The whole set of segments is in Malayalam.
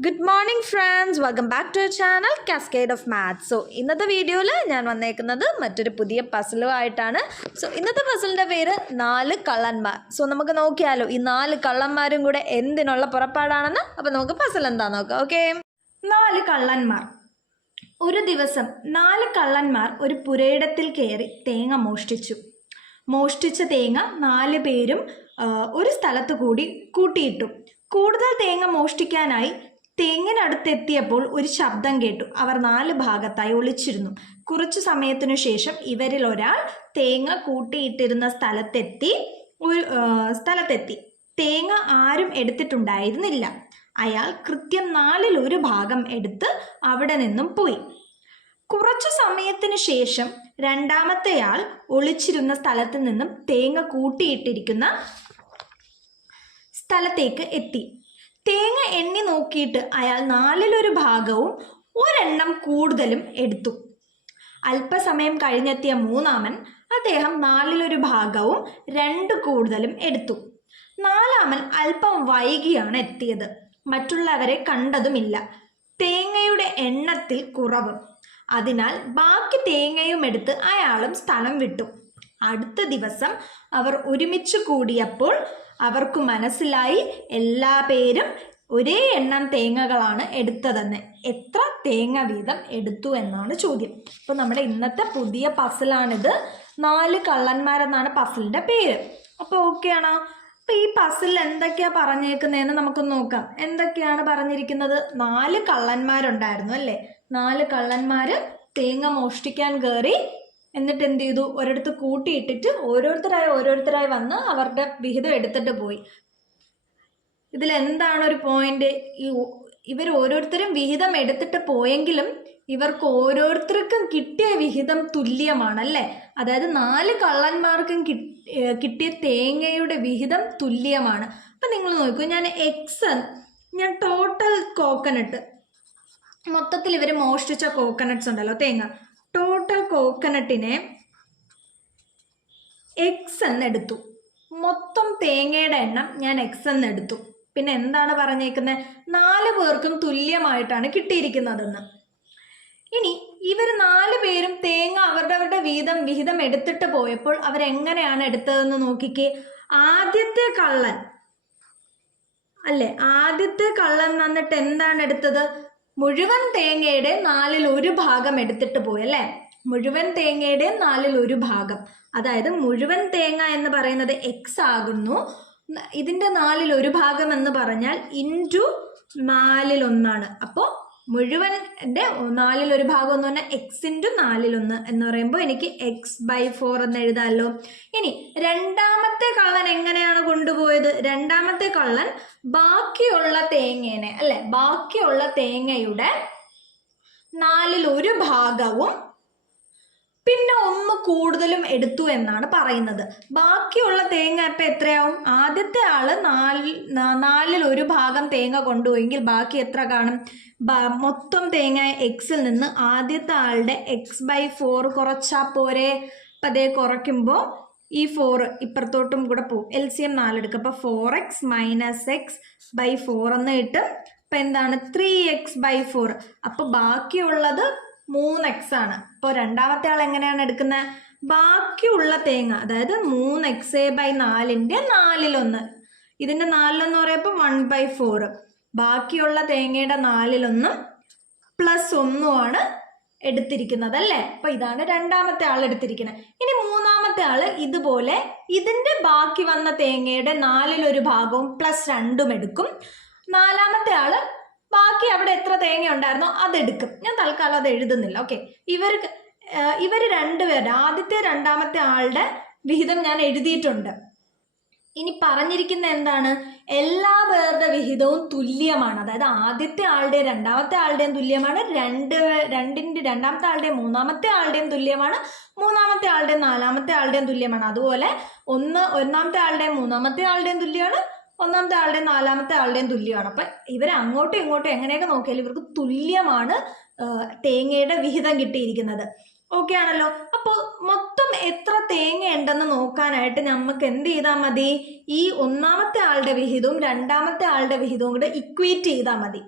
Good morning friends, welcome back to channel cascade of maths. So ഇന്നത്തെ വീഡിയോയിൽ ഞാൻ വന്നേക്കുന്നത് മറ്റൊരു പുതിയ പസിലുമായിട്ടാണ്. സോ ഇന്നത്തെ പസിലിൻ്റെ പേര് 4 കള്ളന്മാർ. സോ നമുക്ക് നോക്കിയാലോ ഈ 4 കള്ളന്മാരും കൂടെ എന്തിനുള്ള പുറപ്പാടാണെന്ന്. അപ്പോൾ നമുക്ക് പസിൽ എന്താണെന്ന് നോക്കാം. ഓക്കെ, 4 കള്ളന്മാർ. ഒരു ദിവസം 4 കള്ളന്മാർ ഒരു പുരയിടത്തിൽ കയറി തേങ്ങ മോഷ്ടിച്ചു. മോഷ്ടിച്ച തേങ്ങ 4 പേരും ഒരു സ്ഥലത്ത് കൂടി കൂട്ടിയിട്ടു. കൂടുതൽ തേങ്ങ മോഷ്ടിക്കാനായി തെങ്ങിനടുത്തെത്തിയപ്പോൾ ഒരു ശബ്ദം കേട്ടു. അവർ 4 ഭാഗത്തായി ഒളിച്ചിരുന്നു. കുറച്ചു സമയത്തിനു ശേഷം ഇവരിൽ ഒരാൾ തേങ്ങ കൂട്ടിയിട്ടിരുന്ന സ്ഥലത്തെത്തി. തേങ്ങ ആരും എടുത്തിട്ടുണ്ടായിരുന്നില്ല. അയാൾ കൃത്യം 4ൽ 1 ഭാഗം എടുത്ത് അവിടെ നിന്നും പോയി. കുറച്ചു സമയത്തിനു ശേഷം രണ്ടാമത്തെയാൾ ഒളിച്ചിരുന്ന സ്ഥലത്ത് നിന്നും തേങ്ങ കൂട്ടിയിട്ടിരിക്കുന്ന സ്ഥലത്തേക്ക് എത്തി. തേങ്ങ എണ്ണി നോക്കിയിട്ട് അയാൾ 4ൽ 1 ഭാഗവും ഒരെണ്ണം കൂടുതലും എടുത്തു. അല്പസമയം കഴിഞ്ഞെത്തിയ മൂന്നാമൻ അദ്ദേഹം 4ൽ 1 ഭാഗവും 2 കൂടുതലും എടുത്തു. നാലാമൻ അല്പം വൈകിയാണ് എത്തിയത്. മറ്റുള്ളവരെ കണ്ടതുമില്ല. തേങ്ങയുടെ എണ്ണത്തിൽ കുറവ്. അതിനാൽ ബാക്കി തേങ്ങയും എടുത്ത് അയാളും സ്ഥലം വിട്ടു. അടുത്ത ദിവസം അവർ ഒരുമിച്ച് കൂടിയപ്പോൾ അവർക്ക് മനസ്സിലായി എല്ലാ പേരും ഒരേ എണ്ണം തേങ്ങകളാണ് എടുത്തതെന്ന്. എത്ര തേങ്ങ വീതം എടുത്തു എന്നാണ് ചോദ്യം. അപ്പോൾ നമ്മുടെ ഇന്നത്തെ പുതിയ പസിലാണിത്. 4 കള്ളന്മാരെന്നാണ് പസിലിൻ്റെ പേര്. അപ്പോൾ ഓക്കെ ആണോ? അപ്പോൾ ഈ പസിൽ എന്തൊക്കെയാണ് പറഞ്ഞേക്കുന്നതെന്ന് നമുക്കൊന്ന് നോക്കാം. എന്തൊക്കെയാണ് പറഞ്ഞിരിക്കുന്നത്? 4 കള്ളന്മാരുണ്ടായിരുന്നു അല്ലേ? 4 കള്ളന്മാർ തേങ്ങ മോഷ്ടിക്കാൻ കയറി. എന്നിട്ട് എന്ത് ചെയ്തു? ഒരിടത്ത് കൂട്ടിയിട്ടിട്ട് ഓരോരുത്തരായി വന്ന് അവരുടെ വിഹിതം എടുത്തിട്ട് പോയി. ഇതിലെന്താണ് ഒരു പോയിന്റ്? ഇവർ ഓരോരുത്തരും വിഹിതം എടുത്തിട്ട് പോയെങ്കിലും ഇവർക്ക് ഓരോരുത്തർക്കും കിട്ടിയ വിഹിതം തുല്യമാണല്ലേ? അതായത് 4 കള്ളന്മാർക്കും കിട്ടിയ തേങ്ങയുടെ വിഹിതം തുല്യമാണ്. അപ്പം നിങ്ങൾ നോക്കൂ, ഞാൻ ടോട്ടൽ കോക്കനട്ട്, മൊത്തത്തിൽ ഇവർ മോഷ്ടിച്ച കോക്കനട്ട്സ് ഉണ്ടല്ലോ, തേങ്ങ, ടോട്ടൽ കോക്കനട്ടിനെ എക്സ് എന്നെടുത്തു. മൊത്തം തേങ്ങയുടെ എണ്ണം ഞാൻ എക്സ് എന്നെടുത്തു. പിന്നെ എന്താണ് പറഞ്ഞേക്കുന്നത്? 4 പേർക്കും തുല്യമായിട്ടാണ് കിട്ടിയിരിക്കുന്നതെന്ന്. ഇനി ഇവർ 4 പേരും തേങ്ങ അവരുടെ വിഹിതം എടുത്തിട്ട് പോയപ്പോൾ അവരെങ്ങനെയാണ് എടുത്തതെന്ന് നോക്കിക്കേ. ആദ്യത്തെ കള്ളൻ വന്നിട്ട് എന്താണ് എടുത്തത്? മുഴുവൻ തേങ്ങയുടെ 4ൽ 1 ഭാഗം എടുത്തിട്ട് പോയി അല്ലേ? മുഴുവൻ തേങ്ങയുടെ 4ൽ 1 ഭാഗം, അതായത് മുഴുവൻ തേങ്ങ എന്ന് പറയുന്നത് എക്സ് ആകുന്നു. ഇതിൻ്റെ 4ൽ 1 ഭാഗം എന്ന് പറഞ്ഞാൽ ഇൻറ്റു 4ൽ 1 അപ്പോൾ മുഴുവൻ്റെ 4ൽ 1 ഭാഗം എന്ന് പറഞ്ഞാൽ എക്സ് ഇൻറ്റു 4ൽ 1 എന്ന് പറയുമ്പോൾ എനിക്ക് x/4 എന്ന് എഴുതാമല്ലോ. ഇനി രണ്ടാമത്തെ കള്ളൻ എങ്ങനെയാണ് കൊണ്ടുപോയത്? രണ്ടാമത്തെ കള്ളൻ ബാക്കിയുള്ള തേങ്ങയുടെ 4ൽ 1 ഭാഗവും പിന്നെ 1 കൂടുതലും എടുത്തു എന്നാണ് പറയുന്നത്. ബാക്കിയുള്ള തേങ്ങ ഇപ്പം എത്രയാവും? ആദ്യത്തെ ആള് 4ൽ 1 ഭാഗം തേങ്ങ കൊണ്ടുപോയെങ്കിൽ ബാക്കി എത്ര കാണും? മൊത്തം തേങ്ങ എക്സിൽ നിന്ന് ആദ്യത്തെ ആളുടെ x/4 കുറച്ചാൽ പോരെ? അപ്പം അതേ കുറയ്ക്കുമ്പോൾ ഈ 4 ഇപ്പുറത്തോട്ടും കൂടെ പോകും. LCM 4 എടുക്കുക. അപ്പോൾ 4x - x/4 എന്ന് കിട്ടും. അപ്പം എന്താണ്? 3x/4. അപ്പോൾ ബാക്കിയുള്ളത് 3x ആണ്. അപ്പോൾ രണ്ടാമത്തെ ആൾ എങ്ങനെയാണ് എടുക്കുന്നത്? ബാക്കിയുള്ള തേങ്ങ, അതായത് 3x/4ൻ്റെ 4ൽ 1. ഇതിൻ്റെ 4ൽ 1 പറയുമ്പോൾ 1/4. ബാക്കിയുള്ള തേങ്ങയുടെ 4ൽ 1 + 1 എടുത്തിരിക്കുന്നത് അല്ലേ? അപ്പോൾ ഇതാണ് രണ്ടാമത്തെ ആൾ എടുത്തിരിക്കുന്നത്. ഇനി മൂന്നാമത്തെ ആൾ ഇതുപോലെ ഇതിൻ്റെ ബാക്കി വന്ന തേങ്ങയുടെ 4ൽ 1 ഭാഗവും +2 എടുക്കും. നാലാമത്തെ ആൾ ബാക്കി അവിടെ എത്ര തേങ്ങ ഉണ്ടായിരുന്നോ അതെടുക്കും. ഞാൻ തൽക്കാലം അത് എഴുതുന്നില്ല. ഓക്കെ, ഇവർ രണ്ടുപേരുടെ ആദ്യത്തെ രണ്ടാമത്തെ ആളുടെ വിഹിതം ഞാൻ എഴുതിയിട്ടുണ്ട്. ഇനി പറഞ്ഞിരിക്കുന്ന എന്താണ്? എല്ലാ പേരുടെ വിഹിതവും തുല്യമാണ്. അതായത് ആദ്യത്തെ ആളുടെയും രണ്ടാമത്തെ ആളുടെയും തുല്യമാണ്. രണ്ടാമത്തെ ആളുടെയും മൂന്നാമത്തെ ആളുടെയും തുല്യമാണ്. മൂന്നാമത്തെ ആളുടെയും നാലാമത്തെ ആളുടെയും തുല്യമാണ്. അതുപോലെ ഒന്നാമത്തെ ആളുടെയും മൂന്നാമത്തെ ആളുടെയും തുല്യമാണ്. ഒന്നാമത്തെ ആളുടെയും നാലാമത്തെ ആളുടെയും തുല്യമാണ്. അപ്പം ഇവർ അങ്ങോട്ടും ഇങ്ങോട്ടും എങ്ങനെയൊക്കെ നോക്കിയാലും ഇവർക്ക് തുല്യമാണ് തേങ്ങയുടെ വിഹിതം കിട്ടിയിരിക്കുന്നത്. ഓക്കെ ആണല്ലോ? അപ്പോൾ മൊത്തം എത്ര തേങ്ങ ഉണ്ടെന്ന് നോക്കാനായിട്ട് നമുക്ക് എന്ത് ചെയ്താൽ മതി? ഈ ഒന്നാമത്തെ ആളുടെ വിഹിതവും രണ്ടാമത്തെ ആളുടെ വിഹിതവും കൂടെ ഇക്വേറ്റ് ചെയ്താൽ മതി.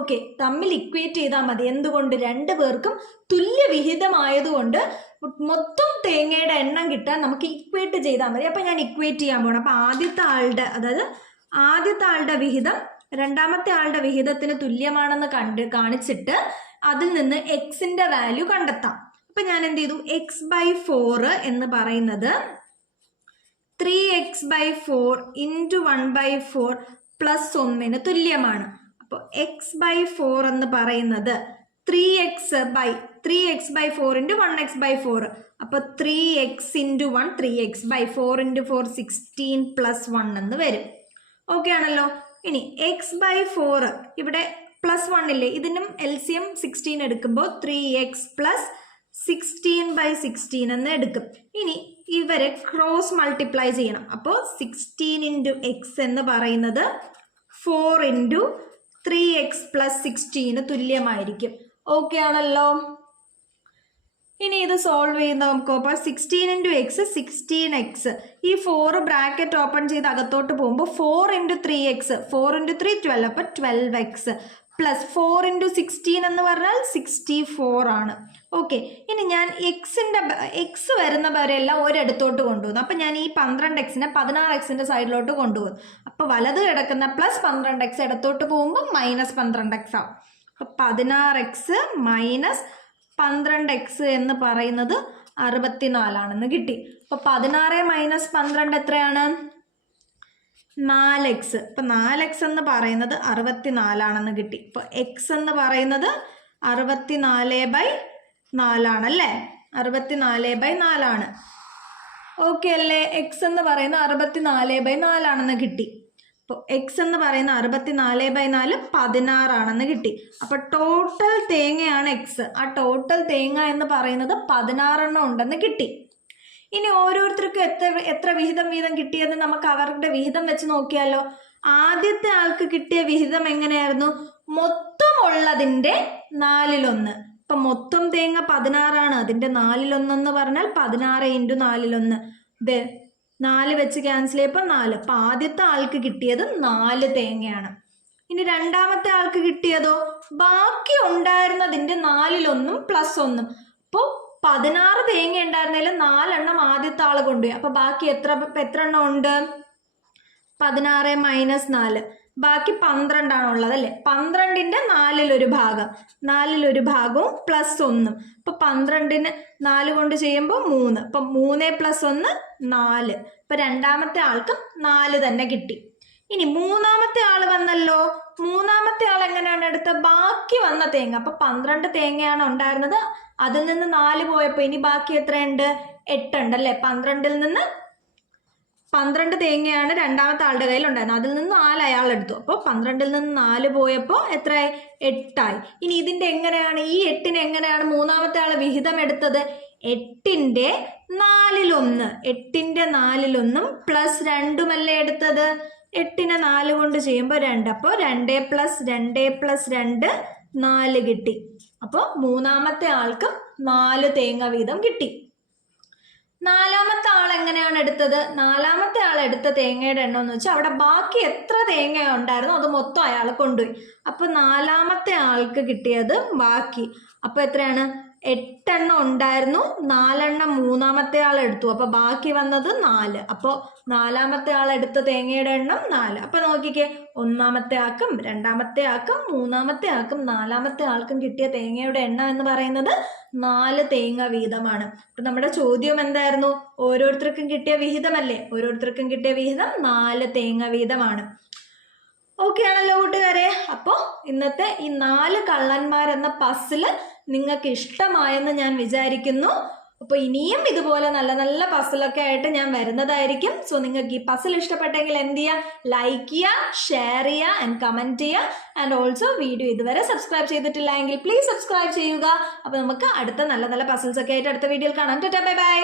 ഓക്കെ, തമ്മിൽ ഇക്വേറ്റ് ചെയ്താൽ മതി. എന്തുകൊണ്ട്? രണ്ടു പേർക്കും തുല്യ വിഹിതമായതുകൊണ്ട് മൊത്തം തേങ്ങയുടെ എണ്ണം കിട്ടാൻ നമുക്ക് ഇക്വേറ്റ് ചെയ്താൽ മതി. അപ്പം ഞാൻ ഇക്വേറ്റ് ചെയ്യാൻ പോകണം. അപ്പം ആദ്യത്തെ ആളുടെ വിഹിതം രണ്ടാമത്തെ ആളുടെ വിഹിതത്തിന് തുല്യമാണെന്ന് കാണിച്ചിട്ട് അതിൽ നിന്ന് എക്സിന്റെ വാല്യൂ കണ്ടെത്താം. അപ്പം ഞാൻ എന്ത് ചെയ്തു? x/4 എന്ന് പറയുന്നത് 3x/4 ഇൻറ്റു 1/4 പ്ലസ് 1 തുല്യമാണ്. അപ്പോൾ x/4 എന്ന് പറയുന്നത് 3x/4 ഇൻറ്റു 1x/4. അപ്പോൾ 3x into 1 3x/4 into 4 16 plus 1 എന്ന് വരും. ഓക്കെ ആണല്ലോ. ഇനി x/4 ഇവിടെ പ്ലസ് 1 ഇല്ലേ, ഇതിനും LCM 16 എടുക്കുമ്പോൾ 3x പ്ലസ് 16/16 എന്ന് എടുക്കും. ഇനി ഇവരെ ക്രോസ് മൾട്ടിപ്ലൈ ചെയ്യണം. അപ്പോൾ 16 ഇൻറ്റു എക്സ് എന്ന് പറയുന്നത് 4 ഇൻറ്റു 3x പ്ലസ് 16 തുല്യമായിരിക്കും. ഓക്കെ ആണല്ലോ. ഇനി ഇത് സോൾവ് ചെയ്യുന്ന നമുക്ക് അപ്പോൾ 16 ഇൻറ്റു എക്സ് 16x, ഈ 4 ബ്രാക്കറ്റ് ഓപ്പൺ ചെയ്ത് അകത്തോട്ട് പോകുമ്പോൾ 4 ഇൻറ്റു 3x 4 ഇൻറ്റു 3 12, അപ്പോൾ 12x പ്ലസ് 4 ഇൻറ്റു 16 എന്ന് പറഞ്ഞാൽ 64 ആണ്. ഓക്കെ, ഇനി ഞാൻ എക്സ് വരുന്ന വരെയെല്ലാം ഒരിടത്തോട്ട് കൊണ്ടുപോകുന്നു. അപ്പം ഞാൻ ഈ 12xനെ 16xന്റെ സൈഡിലോട്ട് കൊണ്ടുപോകും. അപ്പോൾ വലത് കിടക്കുന്ന പ്ലസ് 12x ഇടത്തോട്ട് പോകുമ്പോൾ മൈനസ് 12x ആവും. അപ്പോൾ 16x മൈനസ് 12x എന്ന് പറയുന്നത് 64 കിട്ടി. അപ്പോൾ 16 മൈനസ് 12 എത്രയാണ്? 4x. ഇപ്പം 4x എന്ന് പറയുന്നത് 64 കിട്ടി. ഇപ്പോൾ എക്സ് എന്ന് പറയുന്നത് 64/4 അല്ലേ? 64/4. ഓക്കെ അല്ലേ? എക്സ് എന്ന് പറയുന്നത് 64/4 കിട്ടി. അപ്പോൾ എക്സ് എന്ന് പറയുന്ന 64/4 16 കിട്ടി. അപ്പോൾ ടോട്ടൽ തേങ്ങയാണ് എക്സ്. ആ ടോട്ടൽ തേങ്ങ എന്ന് പറയുന്നത് 16 ഉണ്ടെന്ന് കിട്ടി. ഇനി ഓരോരുത്തർക്കും എത്ര വിഹിതം വീതം കിട്ടിയെന്ന് നമുക്ക് അവരുടെ വിഹിതം വെച്ച് നോക്കിയാലോ. ആദ്യത്തെ ആൾക്ക് കിട്ടിയ വിഹിതം എങ്ങനെയായിരുന്നു? മൊത്തം ഉള്ളതിൻ്റെ 4/1. ഇപ്പം മൊത്തം തേങ്ങ 16 അതിൻ്റെ 4/1 എന്ന് പറഞ്ഞാൽ 16 ഇൻറ്റു 4/1. ഇത് 4 വെച്ച് ക്യാൻസൽ ചെയ്യുമ്പോൾ 4. അപ്പം ആദ്യത്തെ ആൾക്ക് കിട്ടിയത് 4 തേങ്ങയാണ്. ഇനി രണ്ടാമത്തെ ആൾക്ക് കിട്ടിയതോ ബാക്കി ഉണ്ടായിരുന്നതിൻ്റെ 4/1 പ്ലസ് 1. അപ്പോൾ 16 തേങ്ങ ഉണ്ടായിരുന്നതിൽ 4 ആദ്യത്തെ ആൾ കൊണ്ടുപോയി. അപ്പോൾ ബാക്കി എത്ര എണ്ണം ഉണ്ട്? 16 മൈനസ് 4, ബാക്കി 12 ഉള്ളത് അല്ലേ? 12ന്റെ 4 ഭാഗവും പ്ലസ് 1. അപ്പോൾ 12ന് 4 കൊണ്ട് ചെയ്യുമ്പോൾ 3. അപ്പം 3 പ്ലസ് 1 4. ഇപ്പം രണ്ടാമത്തെ ആൾക്കും 4 തന്നെ കിട്ടി. ഇനി മൂന്നാമത്തെ ആൾ വന്നല്ലോ. മൂന്നാമത്തെ ആൾ എങ്ങനെയാണ് എടുത്തത്? ബാക്കി വന്ന തേങ്ങ. അപ്പം 12 തേങ്ങയാണ് ഉണ്ടായിരുന്നത്, അതിൽ നിന്ന് 4 പോയപ്പോൾ ഇനി ബാക്കി എത്രയുണ്ട്? 8 ഉണ്ട് അല്ലേ? 12ൽ നിന്ന് 12 തേങ്ങയാണ് രണ്ടാമത്തെ ആളുടെ കയ്യിൽ ഉണ്ടായിരുന്നത്, അതിൽ നിന്ന് 4 അയാൾ എടുത്തു. അപ്പോൾ 12ൽ നിന്ന് 4 പോയപ്പോൾ എത്രയായി? 8 ഇനി ഇതിൻ്റെ എങ്ങനെയാണ് ഈ 8ന് എങ്ങനെയാണ് മൂന്നാമത്തെ ആൾ വിഹിതം എടുത്തത്? 8ന്റെ 4/1. 8ന്റെ 4/1 പ്ലസ് 2 അല്ലേ എടുത്തത്? 8നെ 4 കൊണ്ട് ചെയ്യുമ്പോൾ 2. അപ്പോൾ 2 പ്ലസ് 2 പ്ലസ് 2 4 കിട്ടി. അപ്പോൾ മൂന്നാമത്തെ ആൾക്ക് 4 തേങ്ങ വീതം കിട്ടി. നാലാമത്തെ ആൾ എങ്ങനെയാണ് എടുത്തത്? നാലാമത്തെ ആൾ എടുത്ത തേങ്ങയുടെ എണ്ണം എന്ന് വെച്ചാൽ അവിടെ ബാക്കി എത്ര തേങ്ങ ഉണ്ടായിരുന്നോ അത് മൊത്തം അയാൾ കൊണ്ടുപോയി. അപ്പോൾ നാലാമത്തെ ആൾക്ക് കിട്ടിയത് ബാക്കി. അപ്പോൾ എത്രയാണ്? 8 ഉണ്ടായിരുന്നു, 4 മൂന്നാമത്തെ ആൾ എടുത്തു. അപ്പോൾ ബാക്കി വന്നത് 4. അപ്പോൾ നാലാമത്തെ ആൾ എടുത്ത തേങ്ങയുടെ എണ്ണം 4. അപ്പോൾ നോക്കിക്കേ, ഒന്നാമത്തെ ആൾക്കും രണ്ടാമത്തെ ആൾക്കും മൂന്നാമത്തെ ആൾക്കും നാലാമത്തെ ആൾക്കും കിട്ടിയ തേങ്ങയുടെ എണ്ണം എന്ന് പറയുന്നത് 4 തേങ്ങ വീതമാണ്. അപ്പം നമ്മുടെ ചോദ്യം എന്തായിരുന്നു? ഓരോരുത്തർക്കും കിട്ടിയ വിഹിതമല്ലേ? ഓരോരുത്തർക്കും കിട്ടിയ വിഹിതം 4 തേങ്ങ വീതമാണ്. ഓക്കെ ആണല്ലോ കൂട്ടുകാരെ? അപ്പോൾ ഇന്നത്തെ ഈ 4 കള്ളന്മാരെന്ന പസിൽ നിങ്ങൾക്ക് ഇഷ്ടമായെന്ന് ഞാൻ വിചാരിക്കുന്നു. അപ്പോൾ ഇനിയും ഇതുപോലെ നല്ല നല്ല പസിലൊക്കെ ആയിട്ട് ഞാൻ വരുന്നതായിരിക്കും. സോ നിങ്ങൾക്ക് ഈ പസിൽ ഇഷ്ടപ്പെട്ടെങ്കിൽ എന്ത് ചെയ്യുക? ലൈക്ക് ചെയ്യുക, ഷെയർ ചെയ്യുക ആൻഡ് കമൻറ്റ് ചെയ്യുക. ആൻഡ് ഓൾസോ വീഡിയോ ഇതുവരെ സബ്സ്ക്രൈബ് ചെയ്തിട്ടില്ല എങ്കിൽ പ്ലീസ് സബ്സ്ക്രൈബ് ചെയ്യുക. അപ്പോൾ നമുക്ക് അടുത്ത നല്ല നല്ല പസിൽസ് ഒക്കെ ആയിട്ട് അടുത്ത വീഡിയോയിൽ കാണാം. Tata, bye bye.